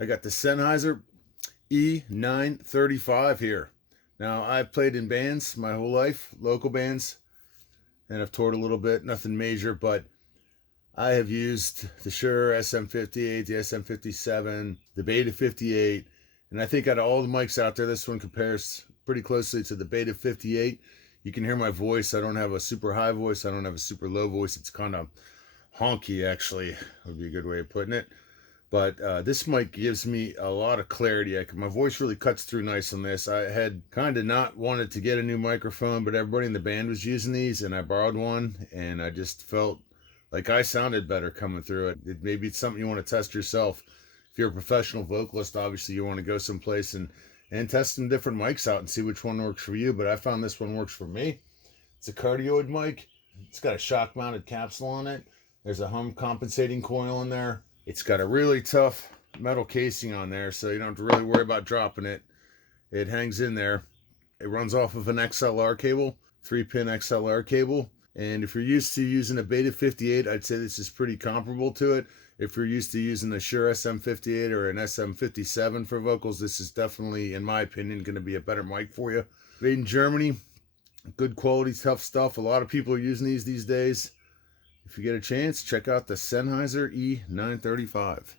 I got the Sennheiser E935 here. Now, I've played in bands my whole life, local bands, and I've toured a little bit, nothing major, but I have used the Shure SM58, the SM57, the Beta 58, and I think out of all the mics out there, this one compares pretty closely to the Beta 58. You can hear my voice. I don't have a super high voice. I don't have a super low voice. It's kind of honky, actually, would be a good way of putting it. But this mic gives me a lot of clarity. My voice really cuts through nice on this. I had kind of not wanted to get a new microphone, but everybody in the band was using these, and I borrowed one, and I just felt like I sounded better coming through it. Maybe it's something you want to test yourself. If you're a professional vocalist, obviously you want to go someplace and test some different mics out and see which one works for you. But I found this one works for me. It's a cardioid mic. It's got a shock mounted capsule on it. There's a hum compensating coil in there. It's got a really tough metal casing on there, so you don't have to really worry about dropping it. It hangs in there. It runs off of an XLR cable, 3-pin XLR cable. And if you're used to using a Beta 58, I'd say this is pretty comparable to it. If you're used to using a Shure SM58 or an SM57 for vocals, this is definitely, in my opinion, going to be a better mic for you. Made in Germany, good quality, tough stuff. A lot of people are using these days. If you get a chance, check out the Sennheiser E935.